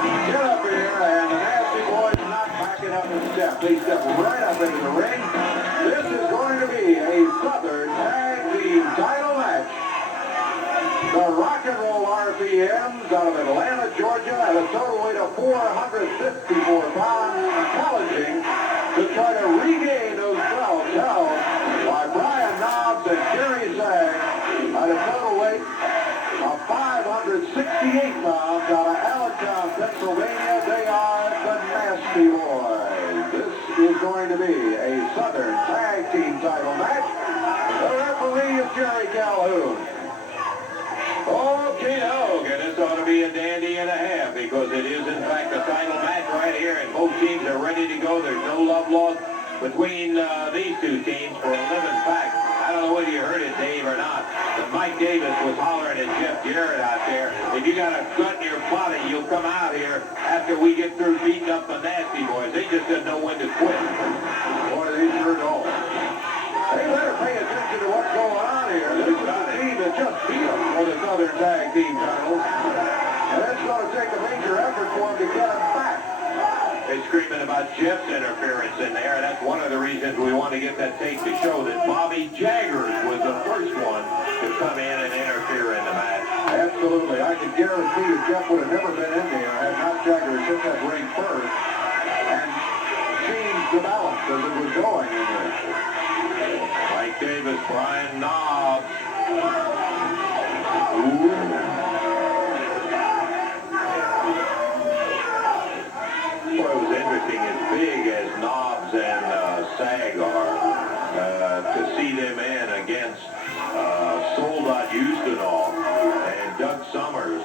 Get up here, and the Nasty Boys not backing up in step. They step right up into the ring. This is going to be a Southern Tag Team title match. The Rock and Roll RPMs out of Atlanta, Georgia, at a total weight of 454 pounds, challenging to try to regain those belts held by Brian Knobbs and Jerry Zag at a total weight of 568 pounds out of Allentown, Pennsylvania. They are the Nasty Boys. This is going to be a Southern Tag Team title match. The referee is Jerry Calhoun. Okay, and this ought to be a dandy and a half because it is, in fact, a title match right here, and both teams are ready to go. There's no love lost between these two teams for a living fact. I don't know whether you heard it, Dave, or not, but Mike Davis was hollering at Jeff Jarrett out there. If you got a gut in your body, you'll come out here after we get through beating up the Nasty Boys. They just didn't know when to quit. Boy, they sure don't. They better pay attention to what's going on here. This is the team that just beat them for the Southern Tag Team titles. And it's going to take a major effort for them to get them back. They're screaming about Jeff's interference in there. That's one of the reasons we want to get that tape to show that Bobby Jaggers was the first one to come in and interfere in the match. Absolutely. I can guarantee you Jeff would have never been in there had not Jaggers hit that ring first and changed the balance as it was going in there. Mike Davis, Brian Knobbs. Ooh. Boy, it was interesting, as big as Knobbs and Sag are, to see them in against Soldat Ustinov and Doug Summers.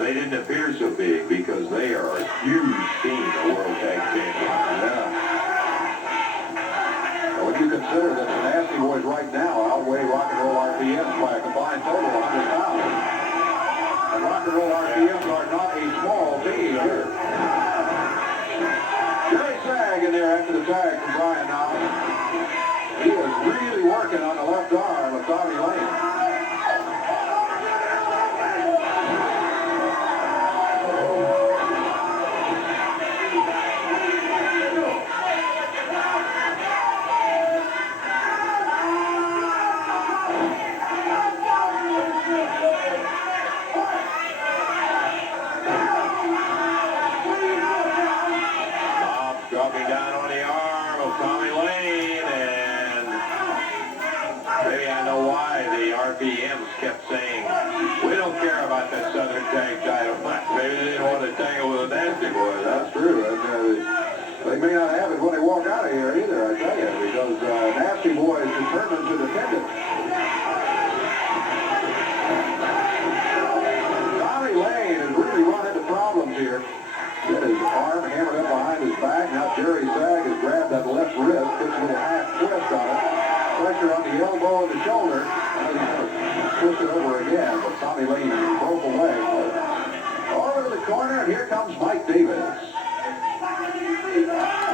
They didn't appear so big because they are a huge team, the World Tag Champions. Yeah. When you consider that the Nasty Boys right now outweigh Rock and Roll RPMs by a combined total of 100 pounds. And Rock and Roll RPMs are not a small team here. Jerry Sag in there after the tag from Brian Knobbs. He is really working on the left arm of Tommy Lane. Dropping down on the arm of Tommy Lane, and maybe I know why the RPMs kept saying, we don't care about that Southern Tag title match. Maybe they didn't want to tangle with the Nasty Boys. That's true. They may not have it when they walk out of here either, I tell you, because Nasty Boys determined to defend it. Tommy Lane has really run into problems here. Got his arm hammered up behind his back. Now Jerry Sag has grabbed that left wrist, puts a little half twist on it. Pressure on the elbow and the shoulder. And he's going to twist it over again, but Tommy Lane broke away. Over to the corner, and here comes Mike Davis.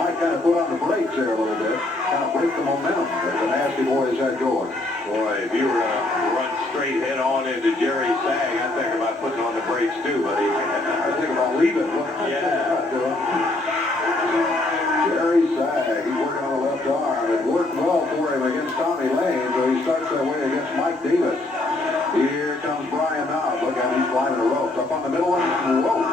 Mike kind of put on the brakes there a little bit. Kind of break the momentum that the Nasty Boys had going. Boy, if you were going to run straight head on into Jerry Sag, I'd think about putting on the brakes too, buddy. I think about leaving. Yeah. Jerry Sag, he's working on the left arm. It worked well for him against Tommy Lane, so he starts that way against Mike Davis. Here comes Brian Knobbs. Look at him, he's climbing the ropes. Up on the middle one. Whoa.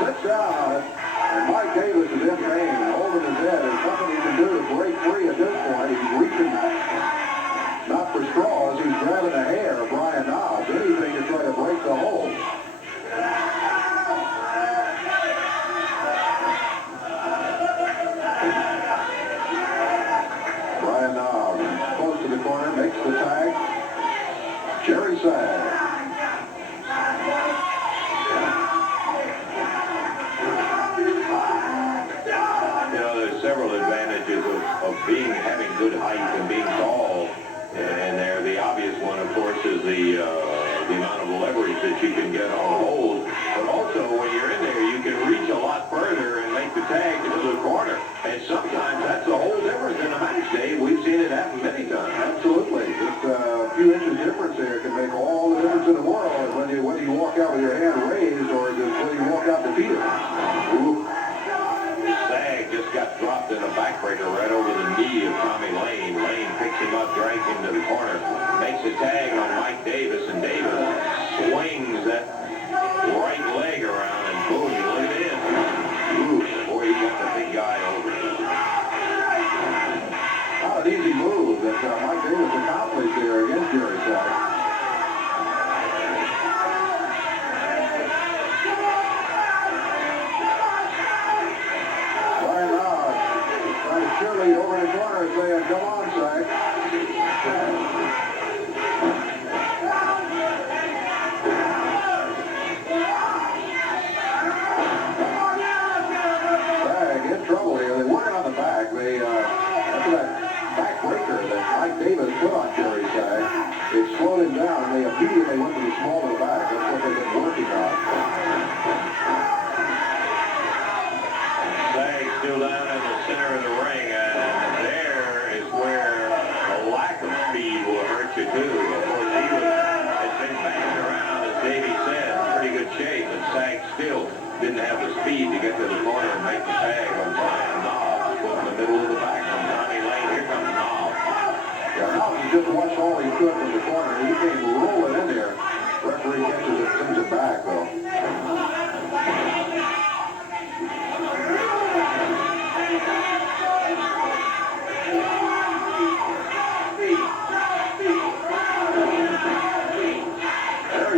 Sits down on it, and Mike Davis is in pain, holding his head. There's nothing he can do to break free at this point. He's reaching, not for straws, he's grabbing the hair of Brian Knobbs. Anything to try to break the hold. Brian Knobbs close to the corner, makes the tag. Jerry Sag. Several advantages of having good height and being tall, and there the obvious one, of course, is the amount of leverage that you can get on a hold. But also, when you're in there, you can reach a lot further and make the tag to the corner. And sometimes that's the whole difference in a match, Dave. We've seen it happen many times. Absolutely. Just a few inches difference there can make all the difference in the world is whether you walk out with your hand raised or whether you walk out defeated. Ooh. Sag just got dropped in a backbreaker right over the knee of Tommy Lane. Lane picks him up, drags him to the corner, makes a tag on Mike Davis, and Davis swings that right leg around, and boom, you look at it. Ooh, boy, he got the big guy over. Not an easy move that Mike Davis accomplished there against Jerry Sag. Surely over in the corner saying, come on, Sag. Sag in trouble here. They weren't on the back. They, after that backbreaker that Mike Davis put on Jerry Sag, it slowed him down, and they immediately went to the small of the back. That's what they've been working on. Sag still down in the center of the ring, and there is where the lack of speed will hurt you too. Of course, he has been banged around, as Davey said, in pretty good shape, and Sag still didn't have the speed to get to the corner and make the tag on Brian Knobs. In the middle of the back on Tommy Lane. Here comes Knobs. Yeah, Knobs just watched all he could from the corner. He came rolling in there. Referee catches it, sends it back, though.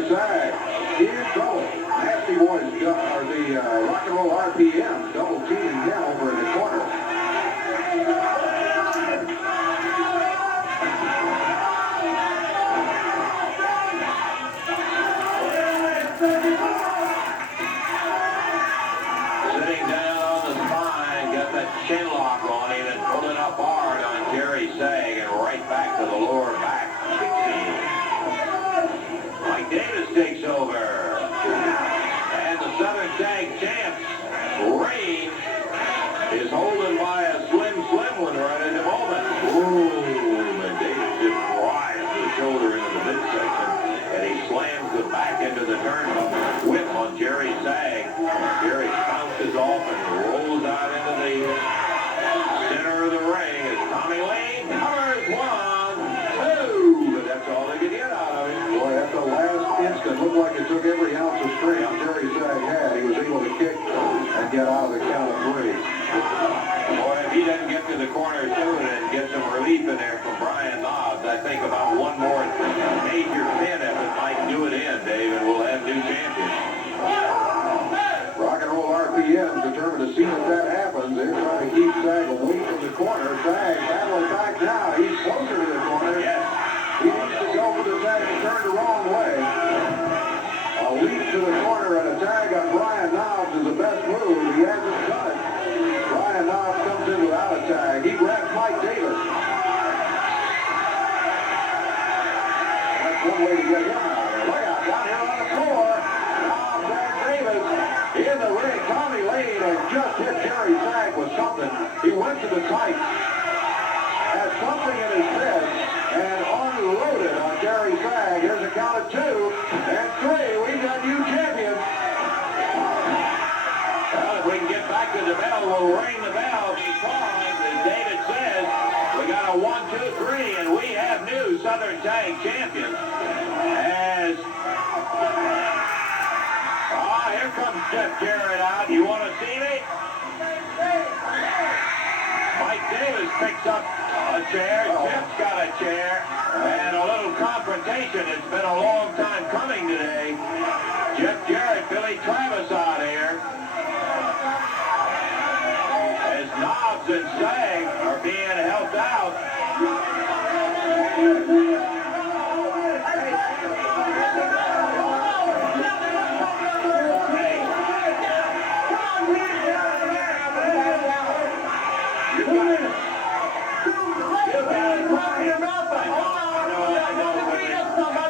Sag, he in trouble. Nasty Boys, or the Rock and Roll RPM, double teaming him over in the corner. Sitting down on the spine, got that chin lock on him and pulling up hard on Jerry Sag and right back to the lower back. 16. Mike Davis takes over. And the Southern Tag Champs, Rain, is holding by a slim one right at the moment. Ooh, and Davis just drives the shoulder into the midsection, and he slams the back into the turnbuckle whip on Jerry Sag. Jerry bounces off and rolls out into the center of the ring as Tommy Lane covers 1, 2, but that's all they could get out of him. Boy, at the last instant, looked like it took every ounce of strength Jerry Sag had. He was able to kick and get out of the count of 3. Boy, if he doesn't get to the corner soon and get some relief in there from Brian Knobs, I think about one more major pin effort might do it in, Dave, and we'll have new champions. Rock and Roll RPM determined to see if that happens. They're trying to keep Sag away from the corner. Sag battling back now. He's closer to the corner. Yes. He needs to go for the tag and turn the wrong way. A leap to the corner and a tag on Brian Knobs is the best move. He hasn't done it. Brian Knobs comes in without a tag. He grabs Mike Davis. That's one way to get him out of there. Look out, down here on the floor. Knobs and Davis in the ring. Tommy Lane has just hit Jerry Sag with something. He went to the tights, had something in his head, and unloaded on Jerry Sag. Here's a count of 2 and 3. We've got new champions. Well, if we can get back to the bell, we'll ring the bell because, as David says, we got a 1, 2, 3, and we have new Southern Tag Champions. As here comes Jeff Jarrett out. You want to see me? Mike Davis picks up a chair. Jeff's got a chair. And a little confrontation. It's been a long time coming today. Jeff Jarrett, Billy Travis out here. As Knobs and Sag are being helped out.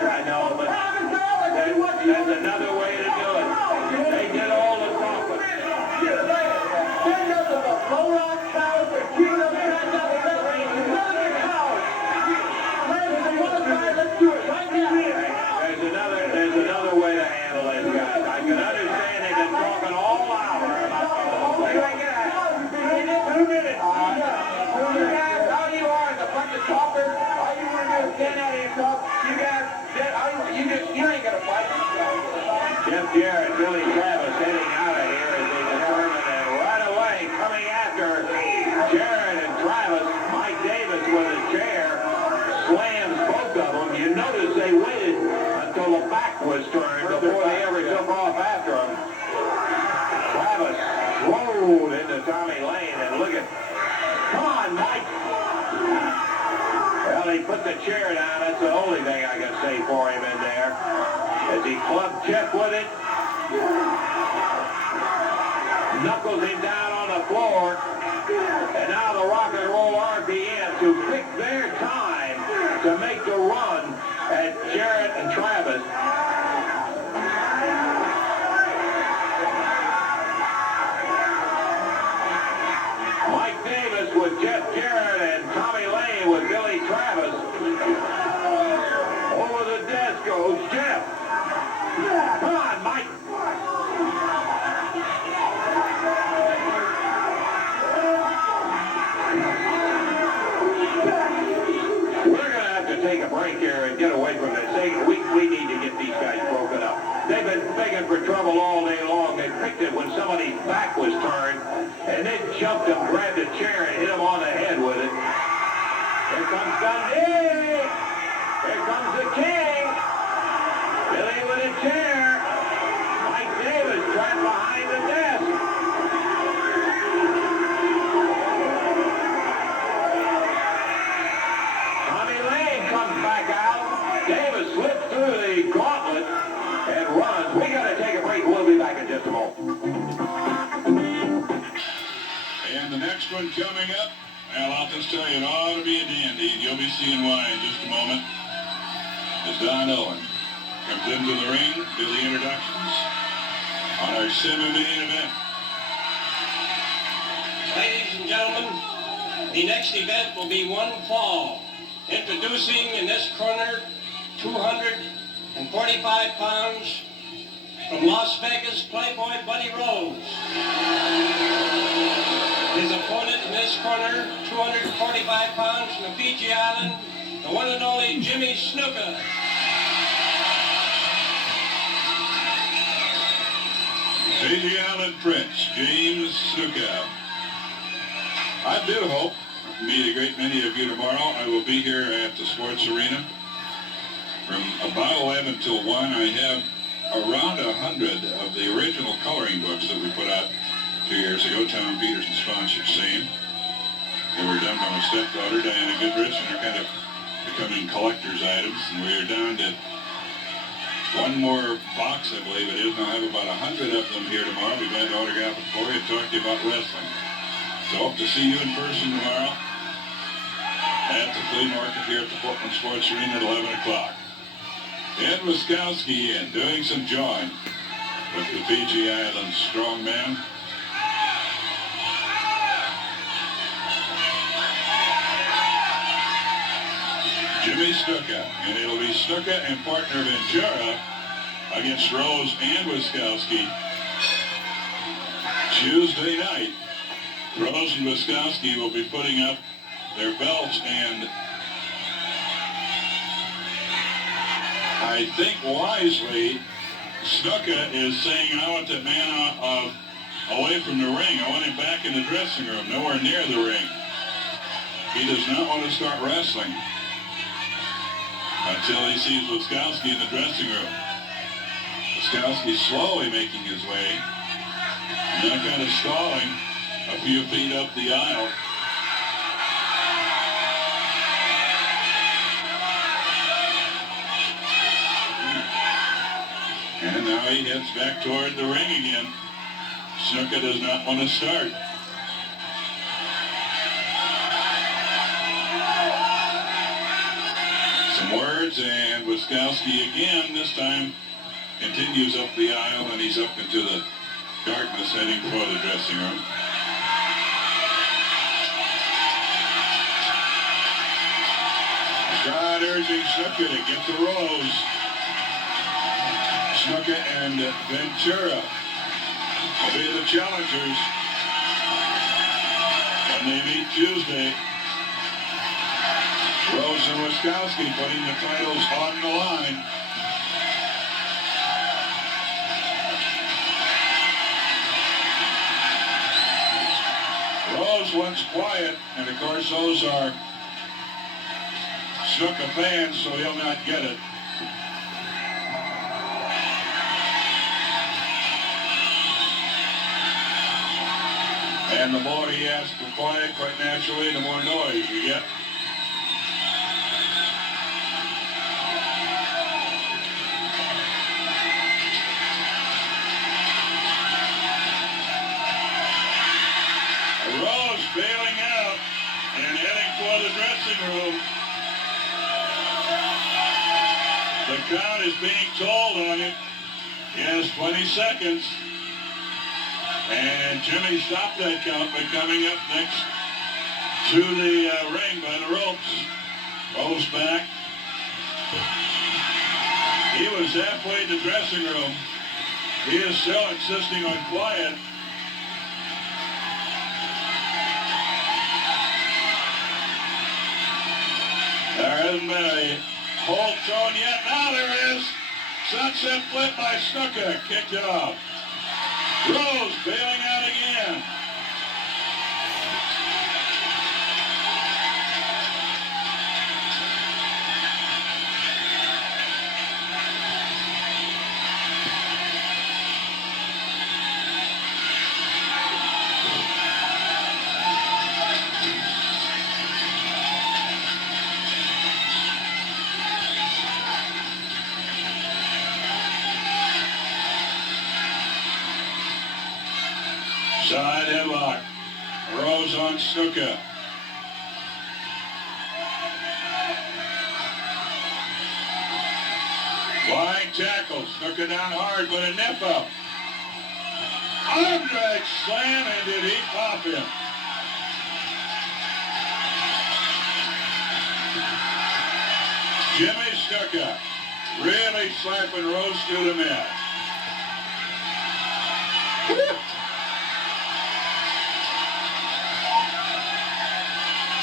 I know, but back was turned before they ever took off after him. Travis rolled into Tommy Lane, and look at, come on, Mike. Well, he put the chair down. That's the only thing I can say for him in there. As he clubbed Jeff with it, knuckles him down on the floor, and now the Rock and Roll RPM to pick their time to make the run at Jarrett and Travis. Mike Davis with Jeff Jarrett and Tommy Lane with Billy Travis. Over the desk goes Jeff. Come on, Mike. Take a break here and get away from this. We need to get these guys broken up. They've been begging for trouble all day long. They picked it when somebody's back was turned, and then jumped him, grabbed a chair, and hit him on the head with it. Here comes Dundee. Here comes the King. Billy with a chair. Mike Davis trapped behind the desk. Davis slips through the gauntlet and runs. We got to take a break. We'll be back in just a moment. And the next one coming up, well, I'll just tell you, it ought to be a dandy. You'll be seeing why in just a moment. As Don Owen comes into the ring, do the introductions on our semi-main event. Ladies and gentlemen, the next event will be one fall. Introducing in this corner, 245 pounds, from Las Vegas, Playboy Buddy Rose. His opponent in this corner, 245 pounds, from the Fiji Island, the one and only Jimmy Snuka. Fiji Island Prince, James Snuka. I do hope meet a great many of you tomorrow. I will be here at the Sports Arena from about 11 till 1. I have around 100 of the original coloring books that we put out 2 years ago. Tom Peterson sponsored same. They were done by my stepdaughter, Diana Goodrich, and they're kind of becoming collector's items. And we're down to one more box, I believe it is. And I'll have about 100 of them here tomorrow. We'd glad to autograph it for you and talk to you about wrestling. So hope to see you in person tomorrow at the flea market here at the Portland Sports Arena at 11 o'clock. Ed Wiskowski in, doing some jawing with the Fiji Island strongman. Jimmy Snuka, and it'll be Snuka and partner Ventura against Rose and Wiskowski. Tuesday night, Rose and Wiskowski will be putting up their belts, and I think wisely, Snuka is saying, I want that man away from the ring. I want him back in the dressing room, nowhere near the ring. He does not want to start wrestling until he sees Wiskowski in the dressing room. Wiskowski slowly making his way, now kind of stalling a few feet up the aisle. And now he heads back toward the ring again. Snuka does not want to start. Some words, and Wiskowski again, this time continues up the aisle, and he's up into the darkness heading for the dressing room. God urging Snuka to get the Rose. Snuka and Ventura will be the challengers when they meet Tuesday. Rose and Wiskowski putting the titles on the line. Rose once quiet, and of course those are Snuka fans, so he'll not get it. And the more he asks for quiet, quite naturally, the more noise you get. Rose bailing out and heading for the dressing room. The count is being told on it. He has 20 seconds. And Jimmy stopped that count by coming up next to the ring by the ropes. Rose back. He was halfway to the dressing room. He is still insisting on quiet. There hasn't been a hold thrown yet. Now there is. Sunset flip by Snuka. Kicked it off. Rose bailing out again. Side headlock. Rose on Snuka. Flying tackle. Snuka down hard, but a nip up. Arm drag slam, and did he pop him? Jimmy Snuka really slapping Rose to the mat.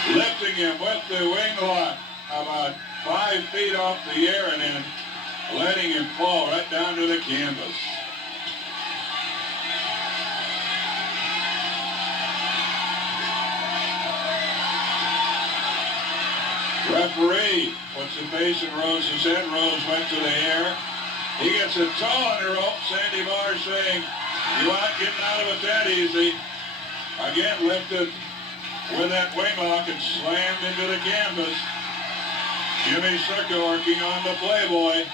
Lifting him with the wing lock about 5 feet off the air and then letting him fall right down to the canvas. Referee puts the face in Rose's head. Rose went to the air. He gets a toe on the rope. Sandy Barr saying, "You aren't getting out of it that easy." Again lifted with that wing lock and slammed into the canvas. Jimmy Snuka working on the Playboy.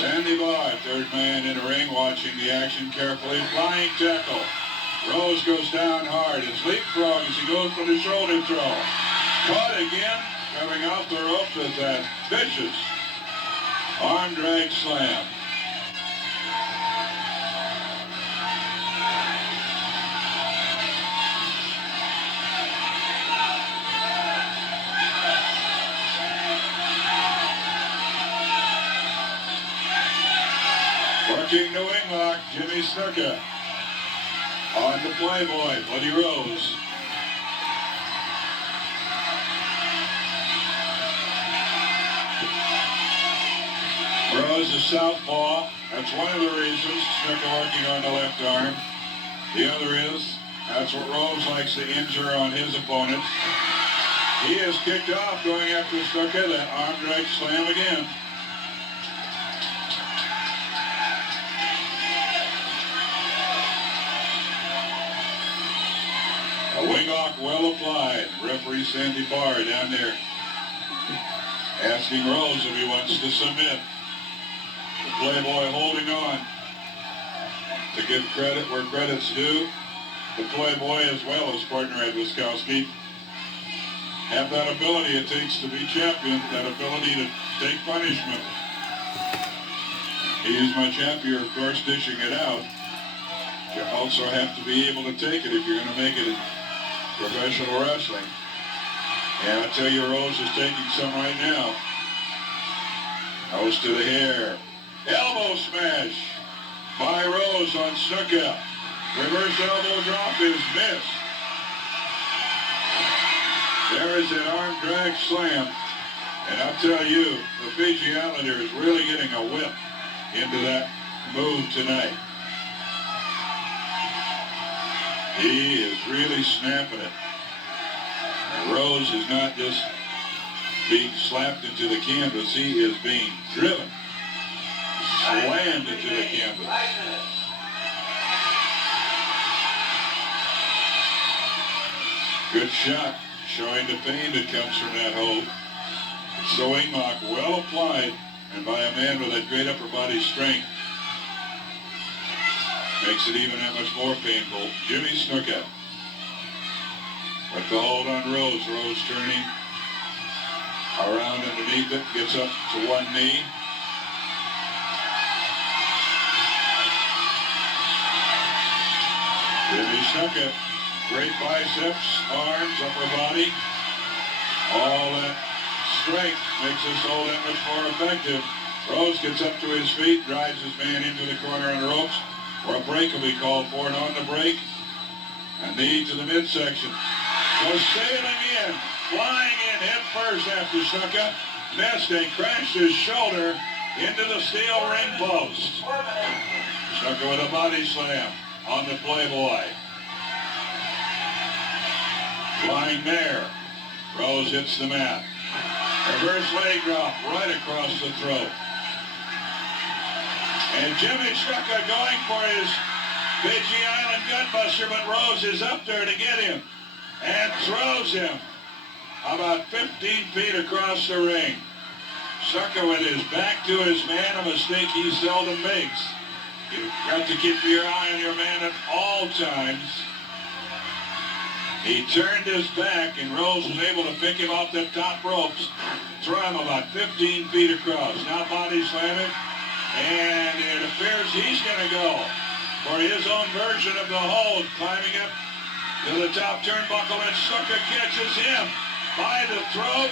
Sandy Barr, third man in the ring, watching the action carefully. Flying tackle. Rose goes down hard. His leapfrog as he goes for the shoulder throw. Caught again, coming off the ropes with that vicious arm drag slam. Working the wing lock, Jimmy Snuka. On the Playboy, Buddy Rose. Rose is southpaw. That's one of the reasons. Snuka working on the left arm. The other is, that's what Rose likes to injure on his opponents. He is kicked off going after Snuka. That arm drag slam again. A wing lock well applied. Referee Sandy Barr down there asking Rose if he wants to submit. The Playboy holding on to give credit where credit's due. The Playboy, as well as partner Ed Wiskowski, have that ability it takes to be champion, that ability to take punishment. He is much happier, of course, dishing it out. You also have to be able to take it if you're going to make it in professional wrestling. And I tell you, Rose is taking some right now. Nose to the hair. Elbow smash by Rose on Snuka. Reverse elbow drop is missed. There is an arm drag slam. And I'll tell you, the Fiji Islander is really getting a whip into that move tonight. He is really snapping it. And Rose is not just being slapped into the canvas. He is being driven, slammed into the canvas. Good shot, showing the pain that comes from that hold. It's the wing lock, well applied, and by a man with that great upper body strength. Makes it even that much more painful. Jimmy Snuka with the hold on Rose. Rose turning around underneath it, gets up to one knee. Jimmy Snuka, great biceps, arms, upper body. All that strength makes this hold that much more effective. Rose gets up to his feet, drives his man into the corner on the ropes, where a break will be called for, and on the break, a knee to the midsection. So sailing in, flying in head first after Snuka, missed and crashed his shoulder into the steel ring post. Snuka with a body slam on the Playboy. Flying there. Rose hits the mat. Reverse leg drop right across the throat. And Jimmy Snuka going for his Fiji Island Gunbuster, but Rose is up there to get him and throws him about 15 feet across the ring. Snuka with his back to his man, a mistake he seldom makes. You've got to keep your eye on your man at all times. He turned his back, and Rose was able to pick him off the top ropes, throw him about 15 feet across. Now body slamming, and it appears he's going to go for his own version of the hold, climbing up to the top turnbuckle, and Snuka catches him by the throat,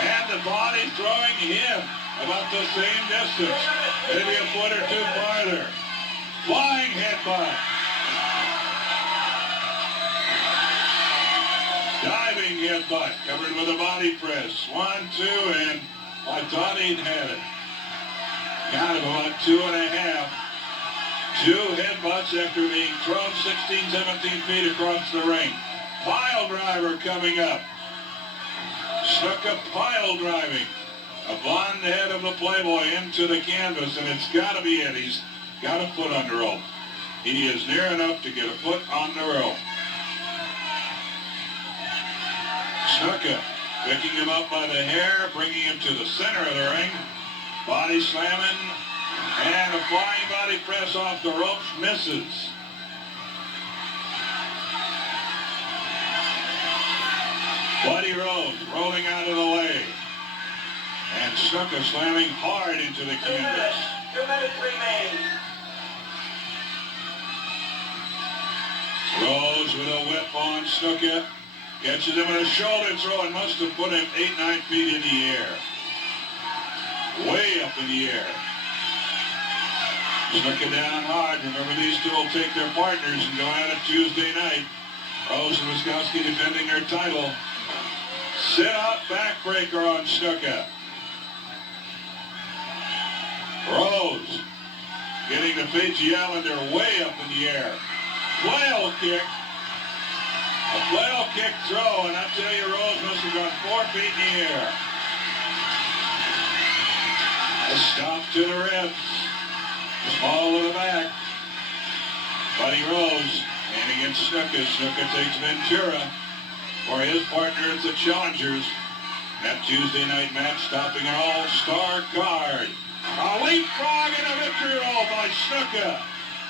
and the body throwing him about the same distance, maybe a foot or two farther. Flying headbutt. Diving headbutt, covered with a body press. 1, 2, and I thought he'd had it. Count of about 2.5. 2 headbutts after being thrown 16, 17 feet across the ring. Pile driver coming up. Snuka pile driving. A blonde head of the Playboy into the canvas, and it's got to be it. He's got a foot on the rope. He is near enough to get a foot on the rope. Snuka picking him up by the hair, bringing him to the center of the ring. Body slamming, and a flying body press off the ropes, misses. Buddy Rose rolling out of the way. And Snuka slamming hard into the canvas. 2 minutes remaining. Rose with a whip on Snuka. Catches him with a shoulder throw and must have put him 8, 9 feet in the air. Way up in the air. Snuka down hard. Remember, these two will take their partners and go at it Tuesday night. Rose and Wiskowski defending their title. Sit-out backbreaker on Snuka. Rose getting the Fiji Islander way up in the air. Flail kick. A flail kick throw, and I tell you, Rose must have gone 4 feet in the air. A stop to the ribs. Small of the back. Buddy Rose and against Snuka. Snuka takes Ventura for his partner at the Challengers. That Tuesday night match stopping an all-star card. A leapfrog and a victory roll by Snuka.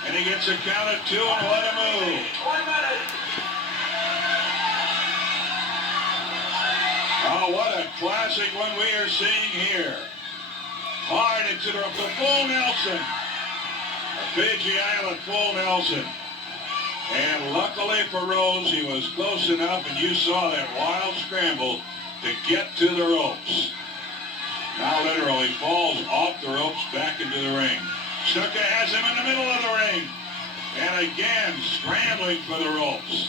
And he gets a count of 2 and let him move. 1 minute. Oh, what a classic one we are seeing here. Hard into the full Nelson. A Fiji Island full Nelson. And luckily for Rose, he was close enough, and you saw that wild scramble to get to the ropes. Now literally falls off the ropes back into the ring. Snuka has him in the middle of the ring. And again, scrambling for the ropes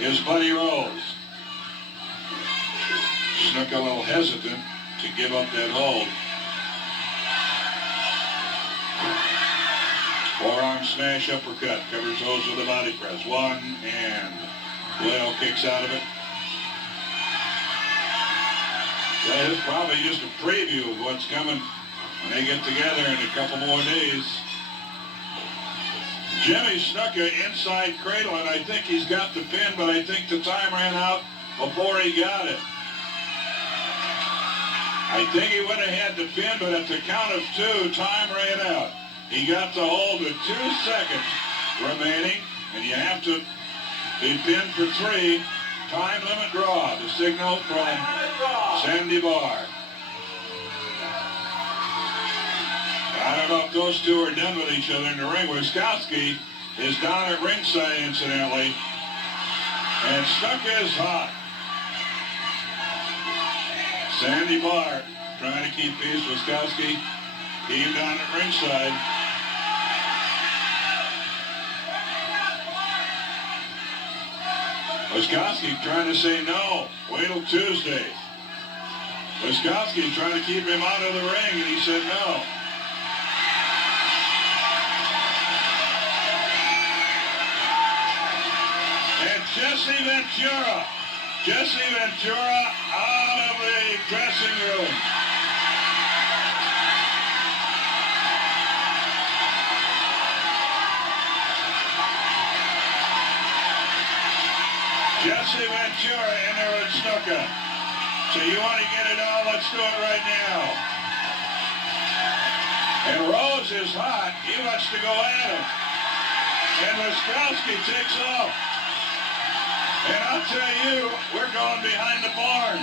is Buddy Rose. Snuka a little hesitant to give up that hold. Forearm smash uppercut. Covers those with a body press. One, and Well kicks out of it. That is probably just a preview of what's coming when they get together in a couple more days. Jimmy Snuka inside cradle, and I think he's got the pin, but I think the time ran out before he got it. I think he went ahead to pin, but at the count of 2, time ran out. He got to hold with 2 seconds remaining, and you have to be pinned for 3. Time limit draw, the signal from Sandy Barr. I don't know if those two are done with each other in the ring. Wiskowski is down at ringside, incidentally. And Snuka is hot. Sandy Barr trying to keep peace. Wiskowski came down at ringside. Wiskowski trying to say no. Wait till Tuesday. Wiskowski trying to keep him out of the ring, and he said no. And Jesse Ventura out of the dressing room. Jesse Ventura in there with Snuka. So you want to get it on? Let's do it right now. And Rose is hot. He wants to go at him. And Wiskowski takes off. And I'll tell you, we're going behind the barn.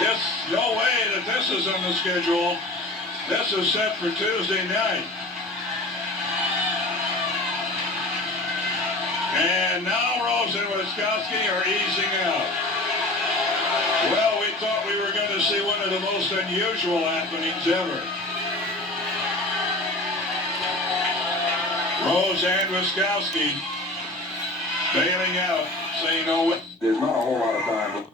There's no way that this is on the schedule. This is set for Tuesday night. And now Rose and Wiskowski are easing out. Well, we thought we were going to see one of the most unusual happenings ever. Rose and Wiskowski bailing out, saying no. There's not a whole lot of time.